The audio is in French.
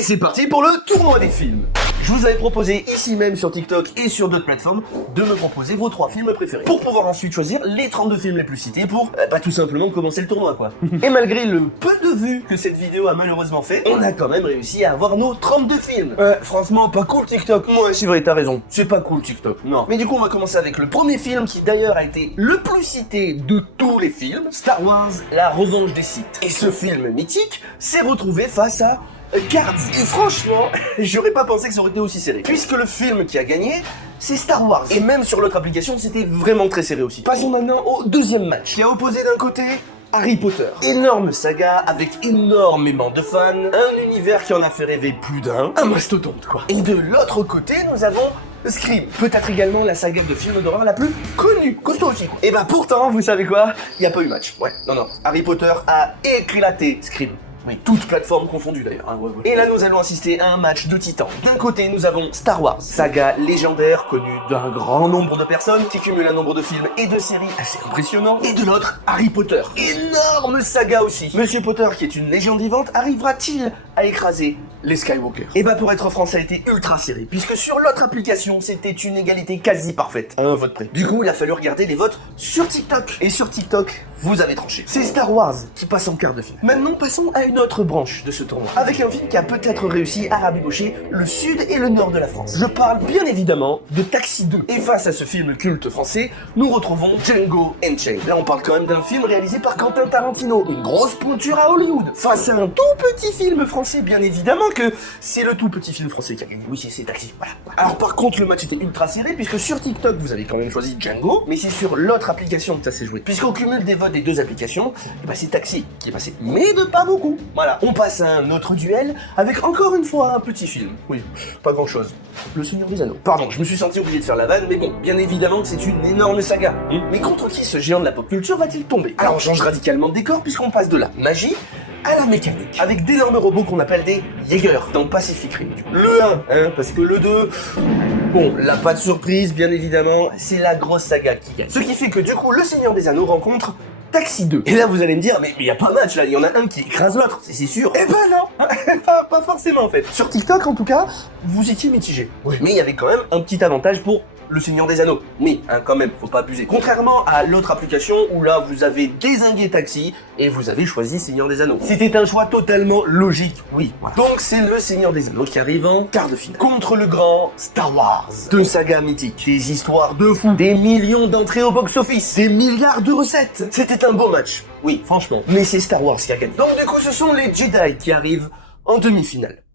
Et c'est parti pour le tournoi des films. Je vous avais proposé ici même sur TikTok et sur d'autres plateformes de me proposer vos 3 films préférés pour pouvoir ensuite choisir les 32 films les plus cités pour tout simplement commencer le tournoi quoi. Et malgré le peu de vues que cette vidéo a malheureusement fait, on a quand même réussi à avoir nos 32 films. Franchement pas cool TikTok. Moi c'est vrai, t'as raison, c'est pas cool TikTok, non. Mais du coup on va commencer avec le premier film qui d'ailleurs a été le plus cité de tous les films, Star Wars, La Revanche des Sith. Et ce film mythique s'est retrouvé face à Cards. Et franchement, j'aurais pas pensé que ça aurait été aussi serré. Puisque le film qui a gagné, c'est Star Wars. Et même sur l'autre application, c'était vraiment très serré aussi. Passons maintenant au deuxième match, qui a opposé d'un côté Harry Potter. Énorme saga avec énormément de fans, un univers qui en a fait rêver plus d'un, un mastodonte quoi. Et de l'autre côté, nous avons Scream, peut-être également la saga de films d'horreur la plus connue, costaud aussi. Et bah pourtant, vous savez quoi, il y a pas eu match. Ouais, non, Harry Potter a éclaté Scream. Oui, toutes plateformes confondues d'ailleurs. Hein, ouais. Et là, nous allons assister à un match de titans. D'un côté, nous avons Star Wars, saga légendaire connue d'un grand nombre de personnes, qui cumule un nombre de films et de séries assez impressionnant. Et de l'autre, Harry Potter, énorme saga aussi. Monsieur Potter, qui est une légende vivante, arrivera-t-il à écraser les Skywalker? Et bah pour être franc, ça a été ultra serré, puisque sur l'autre application, c'était une égalité quasi parfaite, à un vote près. Du coup, il a fallu regarder les votes sur TikTok. Et sur TikTok, vous avez tranché. C'est Star Wars qui passe en quart de finale. Maintenant, passons à une autre branche de ce tournoi, avec un film qui a peut-être réussi à rabibocher le sud et le nord de la France. Je parle bien évidemment de Taxi 2. Et face à ce film culte français, nous retrouvons Django Unchained. Là, on parle quand même d'un film réalisé par Quentin Tarantino, une grosse pointure à Hollywood. Face à un tout petit film français, bien évidemment que c'est le tout petit film français qui a gagné. Oui, c'est Taxi, voilà. Alors par contre, le match était ultra serré, puisque sur TikTok, vous avez quand même choisi Django, mais c'est sur l'autre application que ça s'est joué. Puisqu'on cumule des votes des deux applications, et bah c'est Taxi qui est passé, mais de pas beaucoup. Voilà. On passe à un autre duel, avec encore une fois un petit film. Oui, pas grand chose. Le Seigneur des Anneaux. Pardon, je me suis senti obligé de faire la vanne, mais bon, bien évidemment que c'est une énorme saga. Mais contre qui ce géant de la pop culture va-t-il tomber? Alors on change radicalement de décor, puisqu'on passe de la magie à la mécanique, avec d'énormes robots qu'on appelle des Jaeger dans Pacific Rim. Le 1, parce que le 2, bon, là pas de surprise, bien évidemment, c'est la grosse saga qui gagne. Ce qui fait que du coup, le Seigneur des Anneaux rencontre Taxi 2. Et là vous allez me dire, mais il y a pas match là, il y en a un qui écrase l'autre, c'est sûr. Eh ben non, pas forcément en fait. Sur TikTok en tout cas, vous étiez mitigé. Oui. Mais il y avait quand même un petit avantage pour le Seigneur des Anneaux. Mais, quand même, faut pas abuser. Contrairement à l'autre application où là, vous avez dézingué Taxi et vous avez choisi Seigneur des Anneaux. C'était un choix totalement logique, oui. Voilà. Donc, c'est le Seigneur des Anneaux qui arrive en quart de finale. Contre le grand Star Wars. Deux sagas mythiques, des histoires de fous, des millions d'entrées au box-office, des milliards de recettes. C'était un beau match. Oui, franchement. Mais c'est Star Wars qui a gagné. Donc, du coup, ce sont les Jedi qui arrivent en demi-finale.